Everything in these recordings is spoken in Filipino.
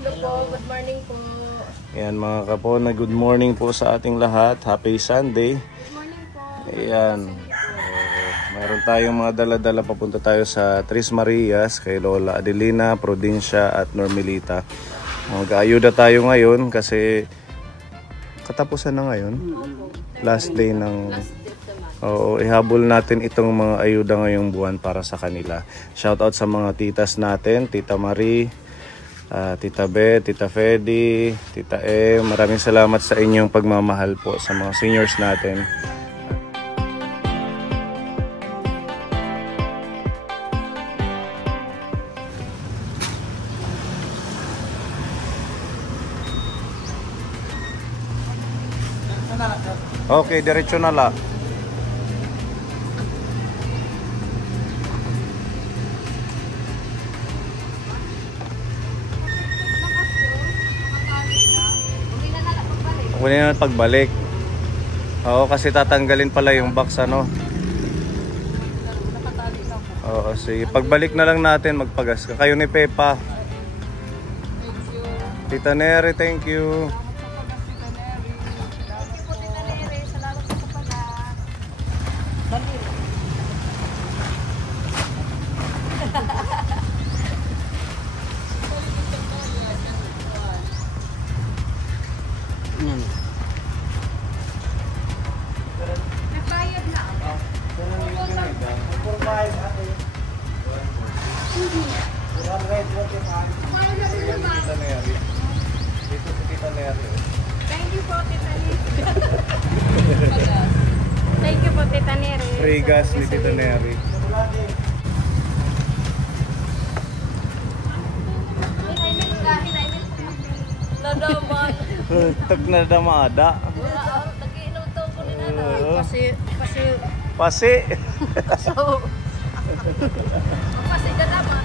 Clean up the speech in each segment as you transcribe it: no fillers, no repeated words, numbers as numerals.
Hello po, good morning po. Ayan mga kapona, good morning po sa ating lahat. Happy Sunday. Good morning po. Ayan. Mayroon tayong mga dala-dala. Papunta tayo sa Tres Marias kay Lola Adelina, Provincia at Normelita. Mag-aayuda tayo ngayon kasi katapusan na ngayon. Last day ng... Oo, ihabol natin itong mga ayuda ngayong buwan para sa kanila. Shoutout sa mga titas natin, Tita Marie, Tita Beth, Tita Fedy, Tita E. Maraming salamat sa inyong pagmamahal po sa mga seniors natin. Okay, diretso na la. Huwag na pagbalik. Oo, kasi tatanggalin pala yung box, ano. Oo, sige. Pagbalik na lang natin, magpagas ka. Kayo ni Pepa. Tita Neri, thank you. Nagbayad na ako. Thank you po, Tita Neri. Thank you po, Tita Neri. Free gas ni Tita Neri. Nadaman. Tag na damada. Nag-inuto ko ni nanay. Pasi. So, kasi dadaman.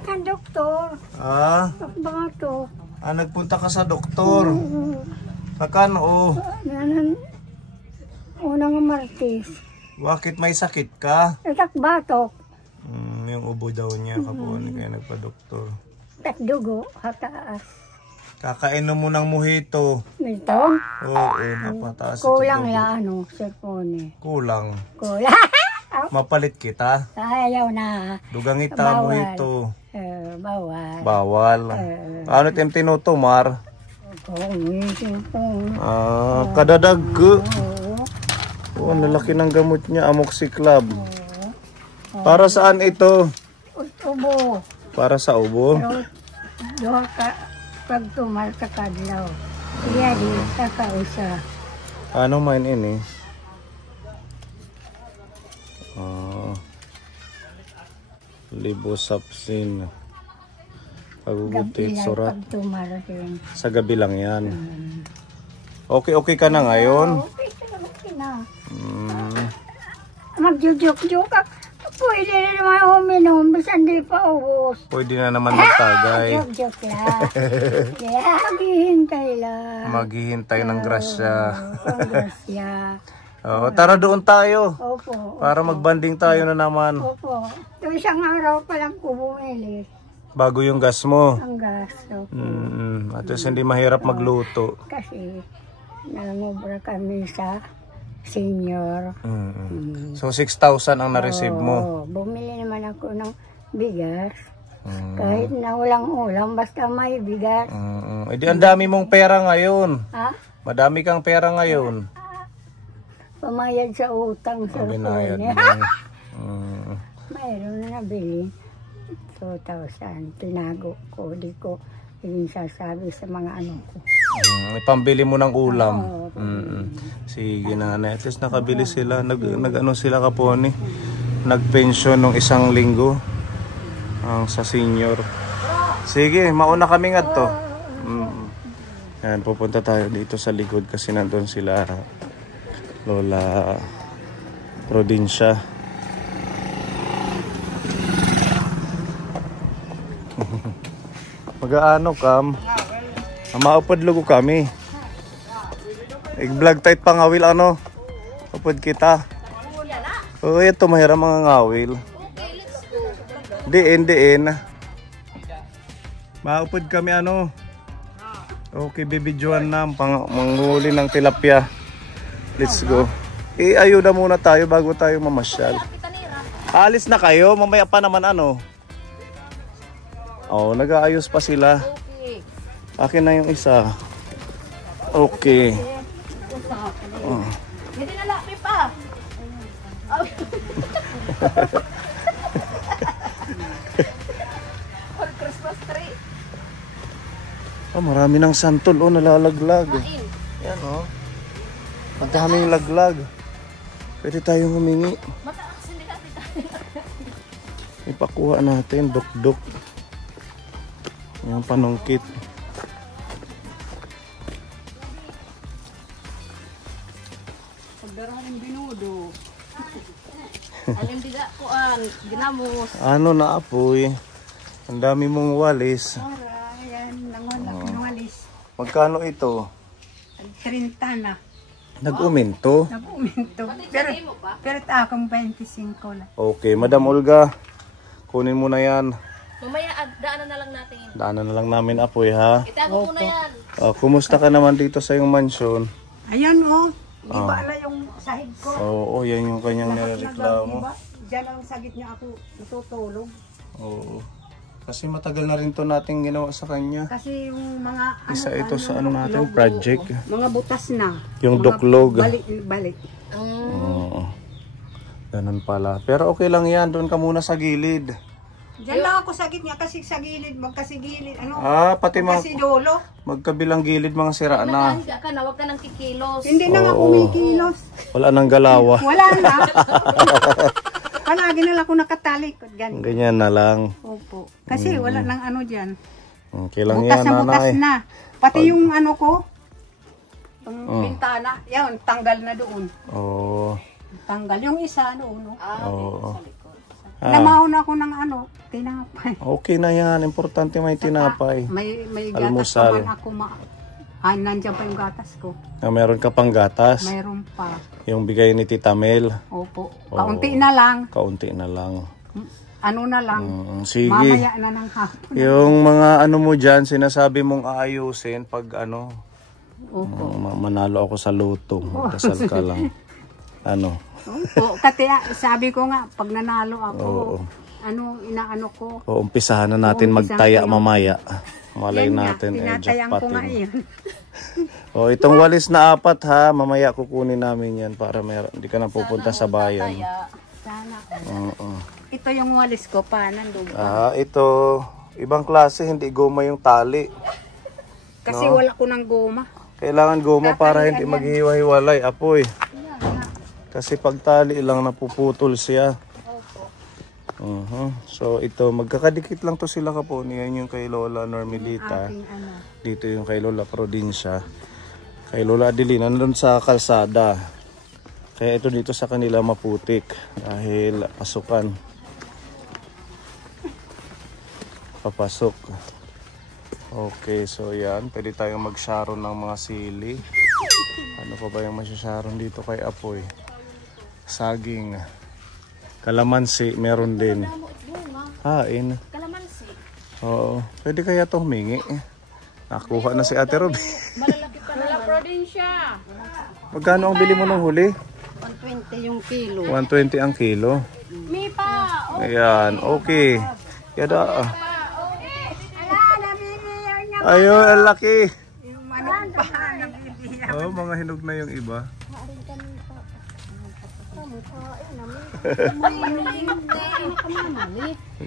Kan doktor, mga to. Nagpunta ka sa doktor. Kakan o. Unang Martes. Bakit may sakit ka? Itak batok. Yung ubo daw niya kapon kaya nagpa-doktor. Tak dugo, hataas. Kakainom mo ng mojito. Ito? Oo, napataas. Kulang ya sirpone. Kulang. Mapalit kita. Ayaw na. Dugang ita mo ito. Bawal. Bawal. Ano tiyong tinutumar? Kadadag ko. Oh, nalaki ng gamot niya. Amoxiclab. Para saan ito? Ubo. Para sa ubo? Doha ka pagtumal ka kadlaw. Iya di kakausa. Ano main ini? Libosapsin. Pagugutit surat. Sa gabi lang yan. Okay ka na ngayon? Okay na. Magjujuk-juk ka. Pwede na naman uminom. Bisan di pa ubos. Pwede na naman magtagay. Juk-juk lang. Kaya maghihintay lang. Maghihintay ng grasya. Grasya. Tara doon tayo. Opo. Para magbanding tayo na naman. Opo. Isang araw pa lang ko bumili. Bago yung gas mo. Ang gas. Opo. At least hindi mahirap magluto. Kasi nangobra kami sa senior. So 6,000 ang na-receive mo. Bumili naman ako ng bigas. Kahit na walang ulam, basta may bigas. Eh di ang dami mong pera ngayon. Ha? Madami kang pera ngayon. Pamayad sa utang sa Binayad niya. mo. Mayroon na nabili. 2,000. Tinago ko. Di ko yung sasabi sa mga ano ko. Pambili mo ng ulam. Oo. Sige nanay. At least nakabili sila. Nag-ano sila kaponi. Nag-pension nung 1 linggo. Sa senior. Sige, mauna kami nga to. Yan, pupunta tayo dito sa likod kasi nandun sila Lola Provincia. Mag-aano kam? Maupad lugo kami. I-vlog tight pangawil ano? Upad kita. Oo, ito mahirap mga ngawil. Diin. Maupad kami ano? Okay, bibidyoan na manghuli ng tilapia. Let's go. Ayuda muna tayo bago tayo mamasyal. Alis na kayo, mamaya pa naman ano. Oh, nag-aayos pa sila. Akin na yung isa. Okay. Oh. Hindi na lapi pa. For Christmas tree. Oh, marami ng santol oh, nalalaglag. Yan oh. Ang daming laglag. Pwede tayong humingi. Mataas hindi kapita. Ipakuha natin, duk-duk. Yung panungkit. Pagdarahan ng binudo. Alim biga kuan, ginamos. Ano na apoy? Ang dami mong walis. Yan, nangalis. Magkano ito? 30 na. Nag-uminto. Nag-uminto. Mo pa? Pero akong 25 lang. Okay, Madam Olga. Kunin mo na yan. Mamaya daanan na lang natin. Daanan na lang namin apoy ha. Itago ko na yan. Kumusta ka naman dito sa iyong mansion? Ayan oh. Di ba ala yung sahig ko? Oo, yan yung kanyang nireklamo. Diba? Diyan ang sagit niya ako natutulog. Oo. Kasi matagal na rin to natin ginawa sa kanya. Kasi yung mga Isa ito sa ano natin, project. mga butas na. Yung Mga duklog. Balik. Oo. Ganun pala. Pero okay lang yan, doon ka muna sa gilid. Diyan lang ako sa gitna kasi sa gilid, magkasigilid. Ano? Pati Kasi dulo. magkabilang gilid mga sira na. Nakahiga ka na, huwag ka nang kikilos. Hindi na nga kumikilos. Wala nang galawa. Wala na. Palagi na lang ako nakatalikod. Ganyan. Ganyan na lang. Opo. Kasi wala nang ano dyan. Okay lang Butas yan, na butas nanay. na. Pati yung ano ko, yung bintana, yan, tanggal na doon. Oo. Tanggal. Yung isa doon. Oo. Namaon ako ng ano, tinapay. Okay na yan. Importante may tinapay. May gatas Almusal. pa man ako. Nandiyan pa yung gatas ko. Meron ka pang gatas. Mayroon pa. Yung bigay ni Tita Mel. Opo. Kaunti na lang. Kaunti na lang. Ano na lang. Sige. Mamaya na ng hapon. Yung mga ano mo dyan, sinasabi mong aayusin pag ano. Opo. Manalo ako sa loto. Dasal ka lang. Ano. Opo. Kasi sabi ko nga, pag nanalo ako, Oo. ano, inaano ko. Umpisahan na natin magtaya mamaya. Malay Yan nga, natin tinatayang ko nga jackpotin. yun. Itong walis na 4 ha, mamaya kukunin namin yan para hindi ka na pupunta sa bayan. Sana. Oo. Ito yung walis ko pa, nandun. Ito, ibang klase, hindi goma yung tali. Kasi wala ko ng goma. Kailangan goma para hindi maghiwa-hiwalay, apoy. Kasi pag tali lang napuputol siya. So ito, magkakadikit lang to sila kaponi. Yan yung kay Lola Normelita. Aking ano. Dito yung kay Lola Provincia. Kay Lola Adelina, nandun sa kalsada. Kaya ito dito sa kanila maputik. Dahil pasukan. Papasok. Okay, so yan. Pwede tayong mag-sharon ng mga sili. Ano pa ba yung masya-sharon dito kay Apoy? Saging. Kalamansi, meron din. Hain. Kalamansi. Oo. Pwede kaya ito humingi. Nakuha na si Ate Rob. Malalaki pa na. Provincia. Magkano ang bili mo ng huli? 120 yung kilo. 120 ang kilo. Mi pa. Ayan, okay. Yada. Ayun, ang laki. Yung manok pa ng India. Oh, mga hinog na yung iba.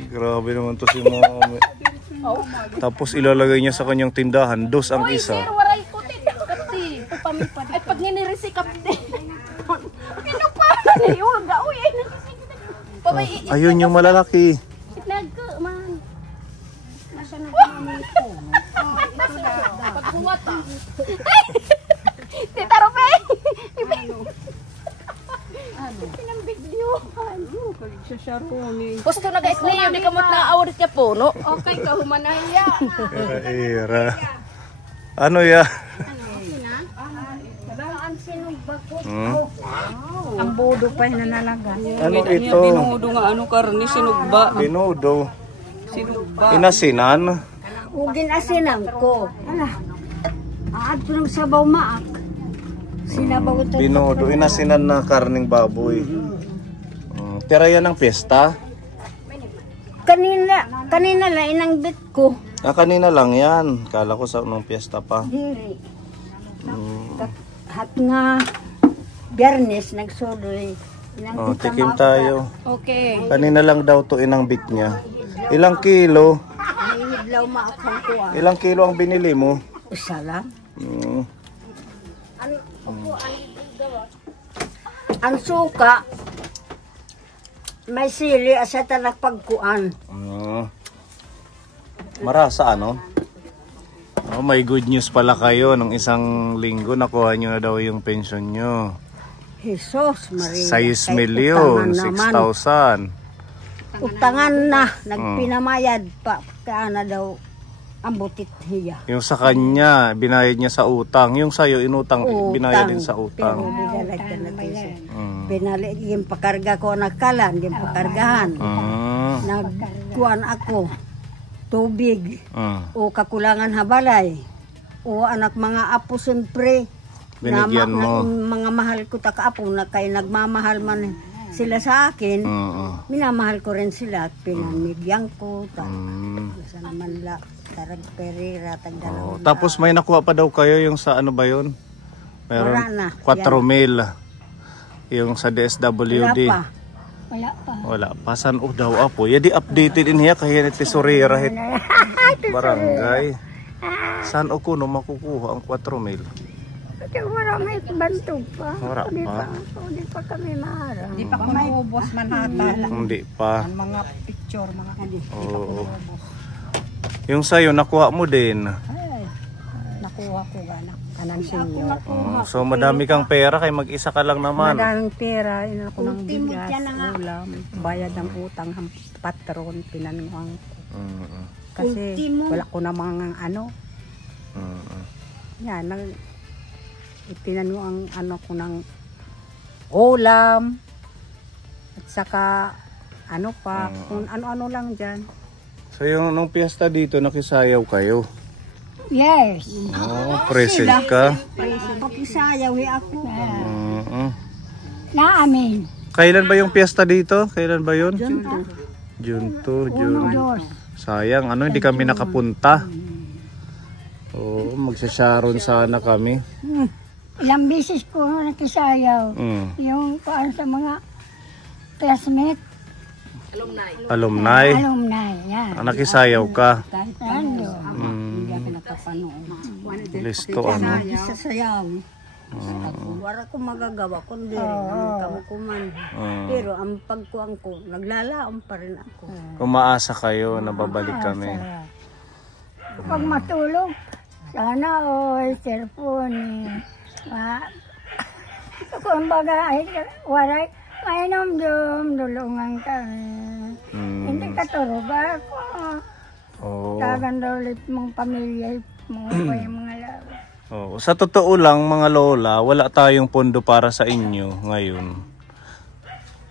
Grabe naman to si Mami. Tapos ilalagay niya sa kanyang tindahan, dos ang Uy, isa. sir, waray ko tin. Kapti. Ay, pag ninirisi kapti. Ano pa? Naniulga. Uy, ay pabay. Ayun yung malalaki. Nagka, man. Nasa na kami ito. Pagbuwat ah. Tita Rupe! Gusto na guys niyo, di kamot na awrit ka po, no? Okay, kahumanaya. Era. Ano ya? Ang sinubak ko. Hmm? Ang bodo pa yung nanalaga. Ano ito? Binudo nga ano karni sinugba. Binudo. Sinugba. Inasinan. Ugin asinan ko. Ala. Aad ko ng sabaw maak. Sinabaw ito. Binudo. Inasinan na karning baboy. Tira yan ng piyesta? Kanina lang inang bit ko. Kanina lang yan. Kala ko sa nung piyesta pa. Diri. Hat nga Biyernes nagsuloy. Oh, tikim tayo. Okay. Kanina lang daw to inang bit niya. Ilang kilo? Nahihidlaw maak ang kuha. Ilang kilo ang binili mo? Isa lang. Ang suka, may sili asa tanak pagkuan. Marasa ano? Oh, may good news pala kayo. Nung isang linggo nakuha nyo na daw yung pension nyo. Jesus Maria. 6 million, 6,000. Utangan na, nagpinamayad pa. Kaya na daw ang butit hiya. Yung sa kanya, binayad niya sa utang. Yung sa'yo, inutang, binayad din sa Pero utang. binalagyan na tayo. Binalik yung pakarga ko nagkalan, yung pakargahan. Nagkuhan ako. Tubig. O kakulangan habalay. O anak mga apo siyempre. Binigyan mo. Mga mahal ko taka-apo na kay nagmamahal man sila sa akin. Minamahal ko rin sila at pinamigyan ko. Sa naman la. Tarag perira, tagdalaw. Tapos may nakuha pa daw kayo yung sa ano ba yun? Meron Wala na. 4,000. Yung sa DSWD. Wala pa. Wala pa. Saan daw apo? Yadi updated in hiya kaya ni tesorera hit barangay. Saan o kuno makukuha ang 4,000? Wala may bantog pa. Wala pa. Hindi pa kami maharap. Di pa kumubos man hatala. Hindi pa. Ang mga picture, mga kanil. Oo. Yung sa'yo, nakuha mo din. Ay, nakuha ko ba na kanang sinyo. So madami kang pera kay mag-isa ka lang naman. Madaming pera, ina ko ng bigas, ulam, bayad ng utang, patron, pinanuang ko. Kasi wala ko na mga ano. Yan, ipinanuang ano ko ng ulam, at saka ano pa, kung ano-ano lang dyan. So yung nung piyesta dito, nakisayaw kayo? Yes. Oh, present ka? Pakisayaw ako. Naamin. Kailan ba yung piyesta dito? Kailan ba yun? June 2, June. Sayang, ano, hindi kami nakapunta. Oo, magsasharon sana kami. Ilang beses ko nakisayaw. Yung paan sa mga classmates. Alumni. Yan. Nakisayaw ka. Kahit ano. Hindi ako nakapanood. Listo, ano. Sasayaw. Wala ko magagawa kundi ang kamukuman. Pero ang pagkuang ko, naglalaon pa rin ako. Umaasa kayo na babalik kami. Pag matulog, sana cellphone. Kung baga, waray, mainom dulungan kami. Hindi ka tulog ako. Kaganda ulit mong pamilya mo pa yung mga laro. Sa totoo lang mga lola, wala tayong pondo para sa inyo ngayon.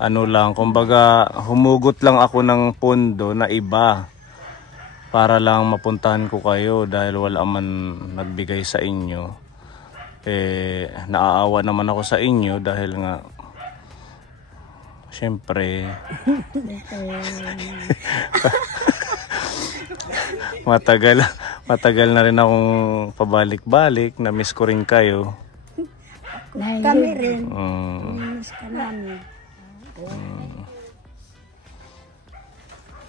Ano lang, kumbaga humugot lang ako ng pondo na iba para lang mapuntahan ko kayo dahil wala man nagbigay sa inyo. Naaawa naman ako sa inyo dahil nga syempre Matagal na rin akong pabalik-balik. Na-miss ko rin kayo. Kami rin. Mm. Miss ka namin.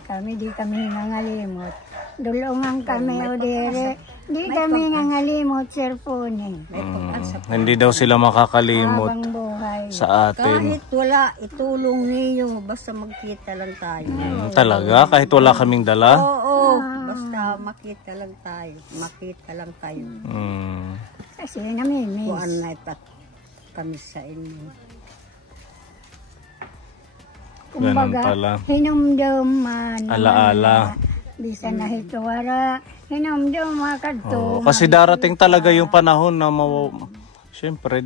Kami di kami nangalimot. Dulungan kami o dire. Di kami nangalimot, Sir Puni. Hindi daw sila makakalimot Habang buhay. sa atin. Kahit wala, itulong niyo. Basta magkita lang tayo. Talaga? Kahit wala kaming dala? Oo. Basta makita lang tayo. Makita lang tayo. Mm. Kasi namimiss. Kuan na itat kami sa inyo. Ganun pala. Hinumdum man. Alaala. Bisa na hituwara. Hinumdum mga kadto. Kasi darating talaga yung panahon na Siyempre,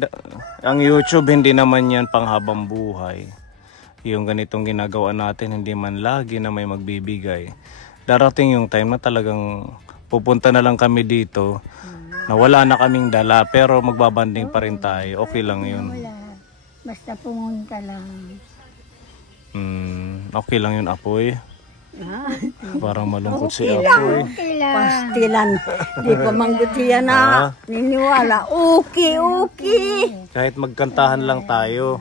ang YouTube hindi naman yan panghabang buhay. Yung ganitong ginagawa natin, hindi man lagi na may magbibigay. Darating yung time na talagang pupunta na lang kami dito na wala na kaming dala pero magbabanding pa rin tayo. Okay lang yun. Wala. Basta pumunta lang. Okay lang yun, Apoy. Parang malungkot si Okay Apoy. Okay lang. Pastilan. Di pa manggutiya na. Niniwala. Okay. Kahit magkantahan lang tayo.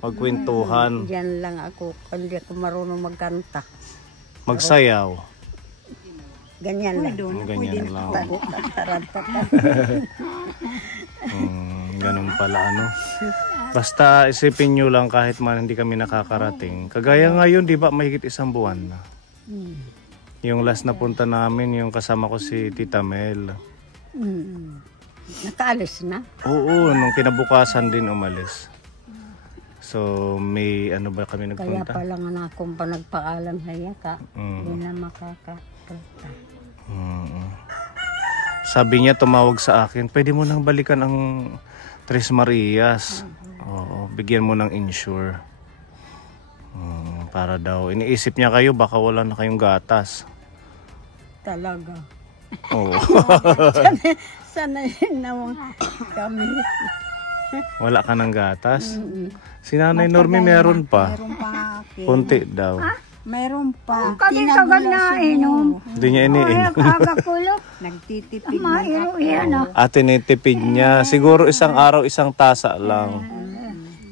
Magkwentuhan. Diyan lang ako. Hindi ako marunong magkanta. Magsayaw. Ganyan lang. Ganyan lang. Ganun pala ano. Basta isipin nyo lang kahit man hindi kami nakakarating. Kagaya ngayon, di ba, mahigit 1 buwan na. Yung last na punta namin, yung kasama ko si Tita Mel. Nakaalis na? Oo, nung kinabukasan din umalis. So, may ano ba kami Kaya nagpunta? pala nga na akong panagpaalam sa iya ka. Hindi na makakapunta. Sabi niya, tumawag sa akin, pwede mo nang balikan ang Tres Marias. Oo, bigyan mo ng insure. Para daw, iniisip niya kayo, baka wala na kayong gatas. Talaga. Oo. Sana yun naman kami. Wala ka ng gatas? Si Nanay Normie meron pa. Meron pa nga akin. Punti daw. Meron pa. Kagad na inom. Hindi niya iniinom. Agakulok. Nagtitipid ng Mairo yan ah. Ate, tinitipid niya. Siguro isang araw, isang tasa lang.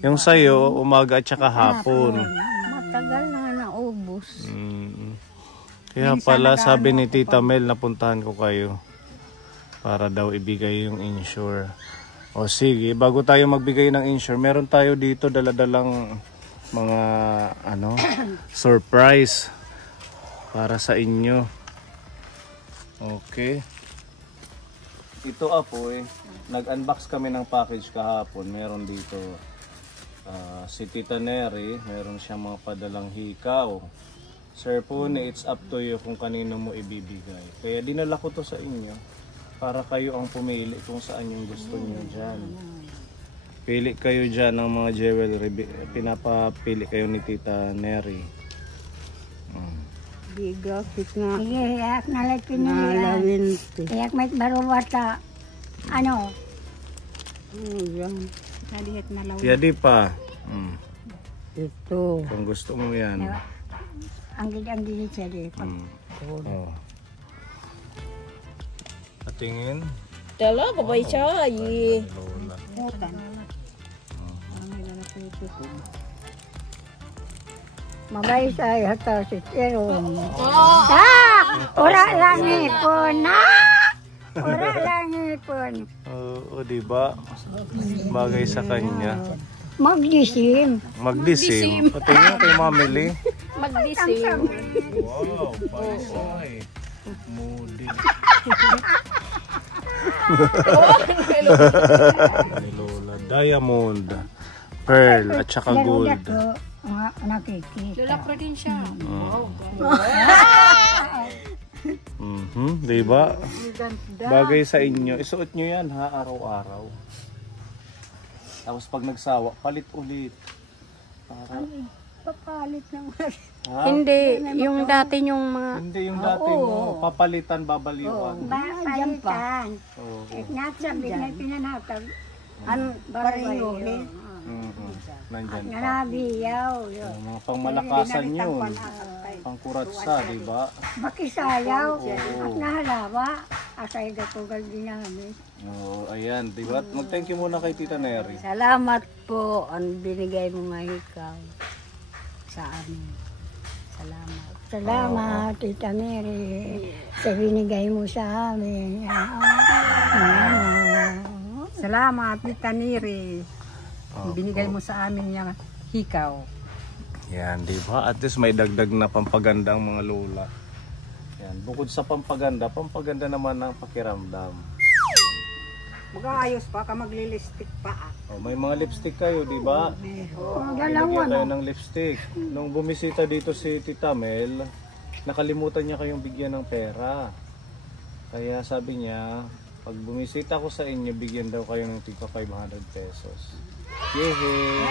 Yung sa'yo, umaga at saka hapon. Matagal na naubos. Kaya pala sabi ni Tita Mel, napuntahan ko kayo para daw ibigay yung insure. O sige, bago tayo magbigay ng insure, meron tayo dito daladalang mga surprise para sa inyo. Okay. Ito Apoy, nag-unbox kami ng package kahapon. Meron dito si Tita Neri, meron siyang mga padalang hikaw. Sir Puni, it's up to you kung kanino mo ibibigay. Kaya dinala ko to sa inyo para kayo ang pumili kung saan yung gusto niyo dyan. Pili kayo dyan ng mga jewelry. Pinapapili kayo ni Tita Neri. Di graphic nga. Sige, iyak na lang pinilihan. Nalawinti. Iyak may baruwata. Ano? Yan. Nalihat na law. Kaya di pa. Ito. Kung gusto mo yan. Ang gilid siya dito. Oh. Patingin. Dala, kabay siya. Lola. Mabay siya hata si Teron. Ura lang ipon. Ura lang ipon. Oo, di ba? Bagay sa kanya. Magdisim. Magdisim. Patingin kay Mamili. Magdisim. Wow, paisay. Moody. Ni Lola. Diamond, pearl, at saka gold. Nakikita. Lola Provincia. Diba? Bagay sa inyo. Isuot nyo yan ha, araw-araw. Tapos pag nagsawa, palit ulit. Para... Papalit naman. Ha? Hindi, yung dati yung mga... Hindi yung dati mo. Papalitan, babaliwan. Palitan. Oo. Nasabi na pinanatag. Ano pareho rin? Nandyan pa. Nanabiyaw. Mga pangmalakasan yun. Pangkuratsa, di ba? Bakisayaw. Oo. At nahalawa. Asay gatugal din namin. Oo, ayan, di ba? Mag-thank you muna kay Tita Neri. Salamat po ang binigay mo nga ikaw sa amin. Salamat. Salamat, Tita Mary. Sa binigay mo sa amin. Salamat, Tita Neri. Binigay mo sa amin yung hikaw. Yan, di ba? At least may dagdag na pampaganda ang mga lola. Yan, bukod sa pampaganda, pampaganda naman ng pakiramdam. Mag-aayos pa ka, maglilistik pa. Oh, may mga lipstick kayo, di ba? Dalawa Bigyan tayo ng lipstick. Nung bumisita dito si Tita Mel, nakalimutan niya kayong bigyan ng pera. Kaya sabi niya, pag bumisita ko sa inyo, bigyan daw kayo ng tigpa 500 pesos. Yehey!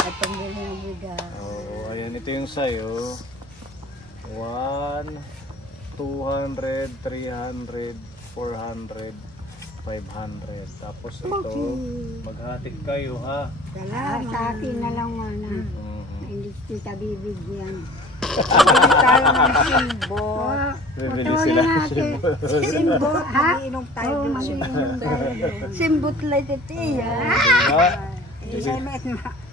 At pambili ng bigas. Oo, ayan, ito yung sayo. 1, 200, 300, 400, 500. Tapos ito, maghatid kayo ha. Salamat. Sa akin na lang mana. Hindi kita bibigyan. Bili tayo ng simbot. Bibili sila ng simbot. Simbot, mag-iinom tayo doon. Simbot light ito Diba?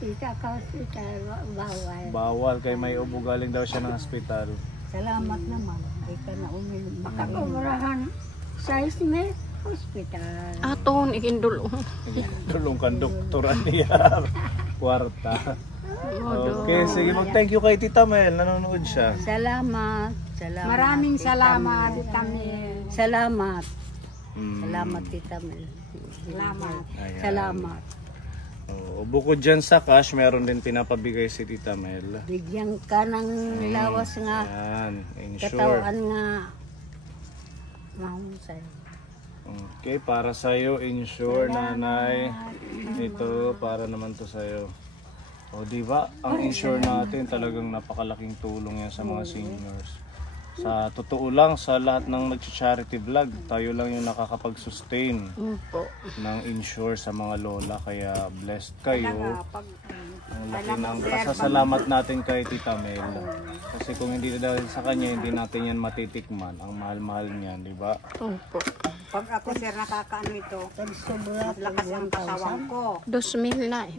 Tita ka, tita, bawal. Bawal kay may ubo, galing daw siya ng hospital. Salamat naman. Hindi ka na uminom. Makakumurahan sa Ismail Hospital. Aton, ikindulong. Tulong kang doktoran niya. Kwarta. Okay, sige, mag-thank you kay Tita Mel. Nanonood siya. Salamat. Salamat. Maraming Tita salamat, Mel. Tita Mel. Salamat. Mm. Salamat, Tita Mel. Salamat. Ayan. Salamat. Oo, bukod dyan sa cash, meron din pinapabigay si Tita Mel. Bigyan ka ng lawas nga. Ayan, insure. Katawan nga. Mahusay. Okay, para sa'yo, insure, nanay. Ito, para naman to sa'yo. O, di ba? Ang insure natin talagang napakalaking tulong yan sa mga seniors. Sa totoo lang, sa lahat ng nag-charity vlog, tayo lang yung nakakapag-sustain ng insure sa mga lola. Kaya blessed kayo. Ang laki ng pasasalamat natin kay Tita Mel. Kasi kung hindi dahil sa kanya, hindi natin yan matitikman. Ang mahal-mahal niyan, di ba? Opo. Pag ako sir nakakaano ito, lakas ang katawan ko. 2,000 na eh.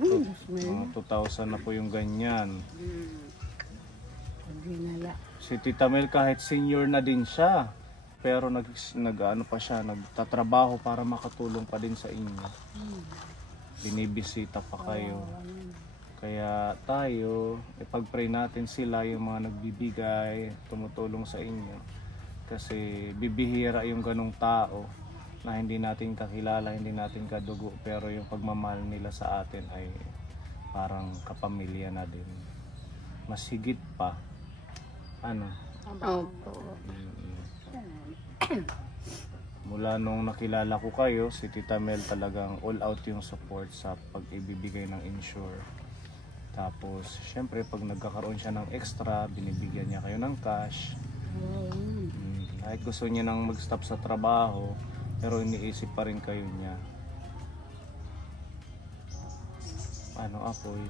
Mga 2,000 na po yung ganyan. Dinala. Si Tita Mel kahit senior na din siya. Pero nag-ano pa siya, nagtatrabaho para makatulong pa din sa inyo. Binibisita pa kayo. Kaya tayo, ipag-pray natin sila yung mga nagbibigay, tumutulong sa inyo. Kasi bibihira yung ganong tao na hindi natin kakilala, hindi natin kadugo, pero yung pagmamahal nila sa atin ay parang kapamilya na din. Mas higit pa. Ano? Opo. Mula nung nakilala ko kayo, si Tita Mel talagang all out yung support sa pag-ibibigay ng insure. Tapos, syempre pag nagkakaroon siya ng extra, binibigyan niya kayo ng cash. Kahit gusto niya nang mag-stop sa trabaho, pero iniisip pa rin kayo niya. Ano, Apoy?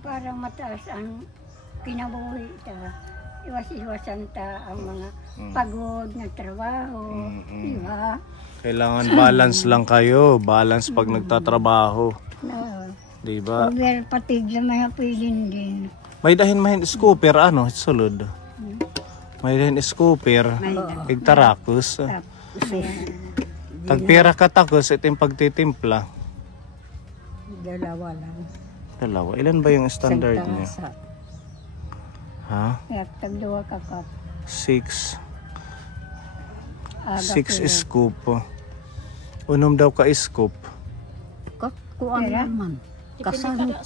Para mataas ang kinabuhi ta. Iwas-iwasan ta ang mga pagod na trabaho. Diba? Kailangan balance lang kayo. Balance pag nagtatrabaho. No. Diba? Over patig lang mga pwedeng din. May dahin mahin scooper, ano, sulod. May dahin scooper, igtarakus. Pagpira ka takos, ito yung pagtitimpla. Dalawa lang. Dalawa. Ilan ba yung standard niya? Tasa. Ha? Kaya tagduwa ka ka. 6. Aga 6 scoop. Unom daw ka scoop. Kuan naman. Kasano?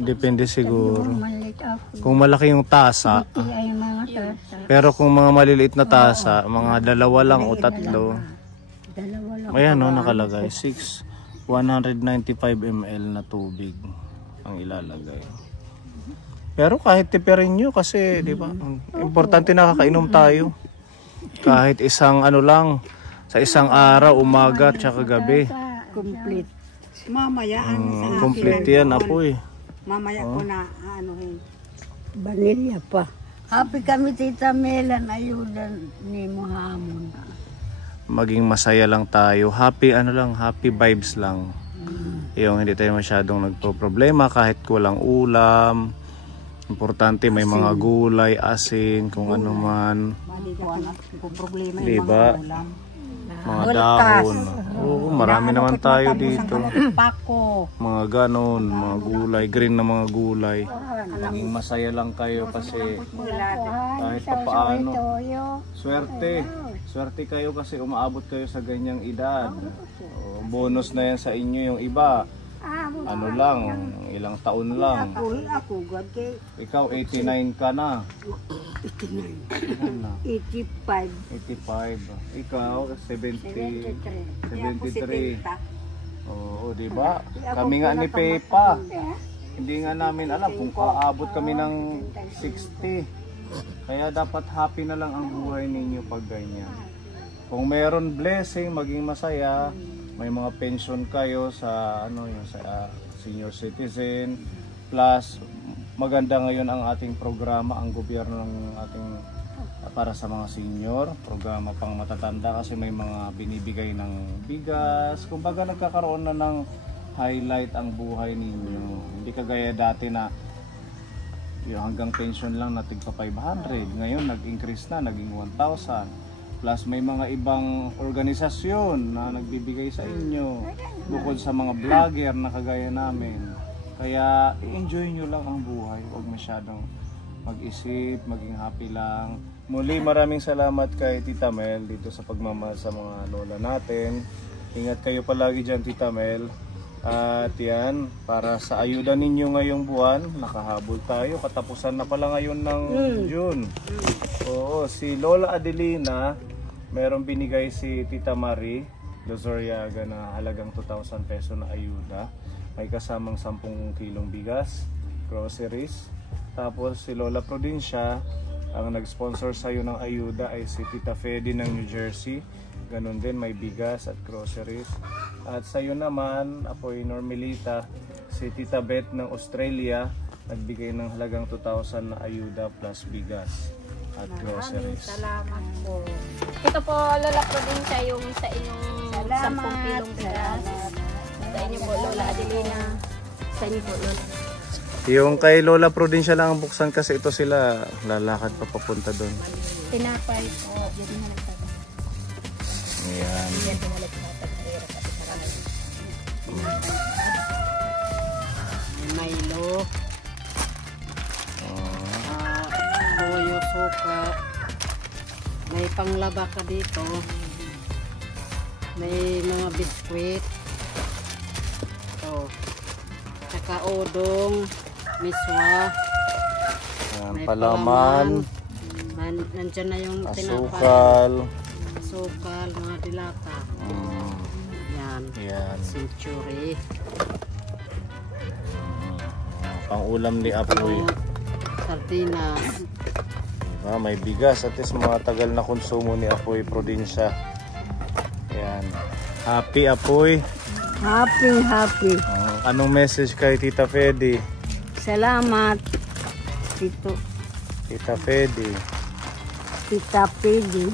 Depende siguro. Malit ako. Kung malaki yung tasa, Iti ay mga tata. pero kung mga maliliit na tasa, mga dalawa lang o tatlo. Dalawa lang. Ayan no, nakalagay. 6, 195 ml na tubig ang ilalagay. Pero kahit tipirin nyo kasi, di ba? Importante nakakainom tayo. Kahit isang ano lang, sa isang araw, umaga at saka gabi. complete. Mamaya, ano sa akin. Complete yan, apoy. Mamaya ko na, ano Vanilla pa. Happy kami, Tita Melan. Ayudan ni Muhamon. Maging masaya lang tayo. Happy happy vibes lang. Yung hindi tayo masyadong nagpo-problema kahit walang ulam. Importante may mga gulay, asin, kung ano man. kung problema Diba? mga ulam. Mga dahon. Oo, marami naman tayo dito. Pako. Mga ganon, mga gulay, green na mga gulay. Maging masaya lang kayo kasi kahit pa paano. Swerte. Swerte kayo kasi umaabot kayo sa ganyang edad. O, bonus na yan sa inyo yung iba. Ano lang, ilang taon lang. Ako, God, kay Ikaw 89 ka na. 85. 85. Ikaw 73. Oo, di ba? Kami nga ni Pepa. Hindi nga namin alam kung aabot kami ng 60. Kaya dapat happy na lang ang buhay ninyo pag ganyan. Kung meron blessing, maging masaya. May mga pension kayo sa yung sa senior citizen. Plus maganda ngayon ang ating programa, ang gobyerno ng ating para sa mga senior, programa pang matatanda kasi may mga binibigay ng bigas. Kumbaga nagkakaroon na ng highlight ang buhay ninyo. Hindi kagaya dati na hanggang pension lang na tigpa 500. Ngayon nag-increase na, naging 1,000. Plus may mga ibang organisasyon na nagbibigay sa inyo bukod sa mga vlogger na kagaya namin. Kaya i-enjoy nyo lang ang buhay. Huwag masyadong mag-isip, maging happy lang. Muli maraming salamat kay Tita Mel dito sa pagmamahal sa mga lola natin. Ingat kayo palagi dyan, Tita Mel. At yan, para sa ayuda ninyo ngayong buwan, nakahabol tayo. Katapusan na pala ngayon ng June. Oo, si Lola Adelina, merong binigay si Tita Marie Lozoriaga na halagang 2,000 peso na ayuda. May kasamang 10 kilong bigas, groceries. Tapos si Lola Prudencia, ang nag-sponsor sa'yo ng ayuda ay si Tita Fedy ng New Jersey. Ganon din, may bigas at groceries. At sa'yo naman, apoy Normelita, si Tita Beth ng Australia, nagbigay ng halagang 2,000 na ayuda plus bigas at groceries. Salamat po. Ito po, Lola Provincia, yung sa inyong 10 kilong bigas. Sa inyo po, Lola Adelina. Sa inyo po, Lola. Yung kay Lola Prudencia lang ang buksan kasi ito sila lalakad pa papunta doon. Tinapay po. Ayan. Milo. Toyo, suka. May panglaba ka dito. May mga biskwit. Ito. Tsaka odong, miswa. Ayan, May palaman, nandyan na yung tinapay. asukal. Asukal, mga dilata. Yan. Yan. Century. Pang-ulam ni Apoy. Sardinas. Diba? May bigas. At least matagal na konsumo ni Apoy Prudencia. Yan. Happy Apoy. Happy. Anong message kay Tita Fedy? Salamat, Tita Fedy. Tita Pedy.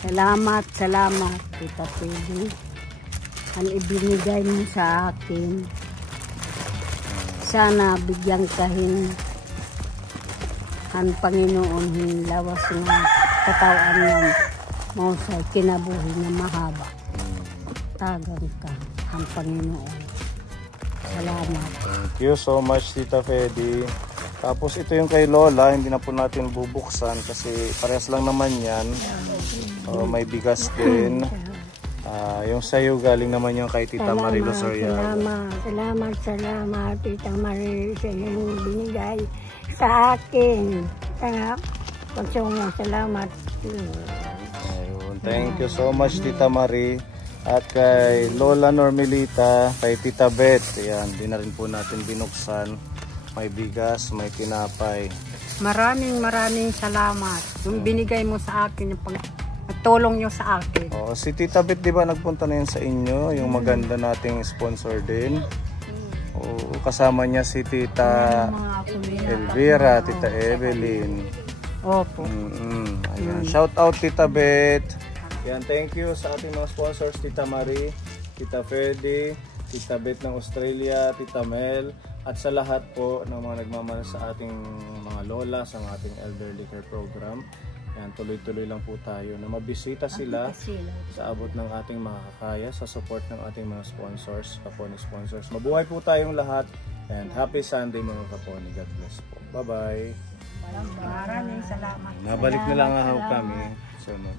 Salamat, Tita Pedy. Ang ibinigay mo sa akin. Sana bigyan kahin ang Panginoon hinlawas ng katawan yan mo sa kinabuhi na mahaba. Tagan ka ang Panginoon. Salamat. Thank you so much, Tita Fedy. Tapos ito yung kay Lola, hindi na po natin bubuksan kasi parehas lang naman yan. May bigas din. Yung sayo galing naman yung kay Tita Marie Lozoriaga. Salamat, Tita Marie, sa iyong binigay sa akin. Salamat. Ayun. Thank you so much, Tita Marie. At kay Lola Normelita, kay Tita Beth. Ayan, di na rin po natin binuksan. May bigas, may tinapay. Maraming salamat. Yung binigay mo sa akin, yung tulong nyo sa akin. Oh, si Tita Bet, di ba nagpunta na yun sa inyo? Yung maganda nating sponsor din. Oh, kasama niya si Tita Elvira, Tita Evelyn. Opo. Ayan. Shout out Tita Bet. Yan, thank you sa ating mga sponsors, Tita Marie, Tita Ferdy, Tita Bet ng Australia, Tita Mel, at sa lahat po ng mga nagmamahal sa ating mga lola sa ating elderly care program. Yan, tuloy-tuloy lang po tayo na mabisita sila sa abot ng ating makakaya sa support ng ating mga sponsors, Kaponi sponsors. Mabuhay po tayong lahat and happy Sunday mga Kaponi. God bless po. Bye-bye. Maraming salamat. Nabalik na lang ako kami. Sunod.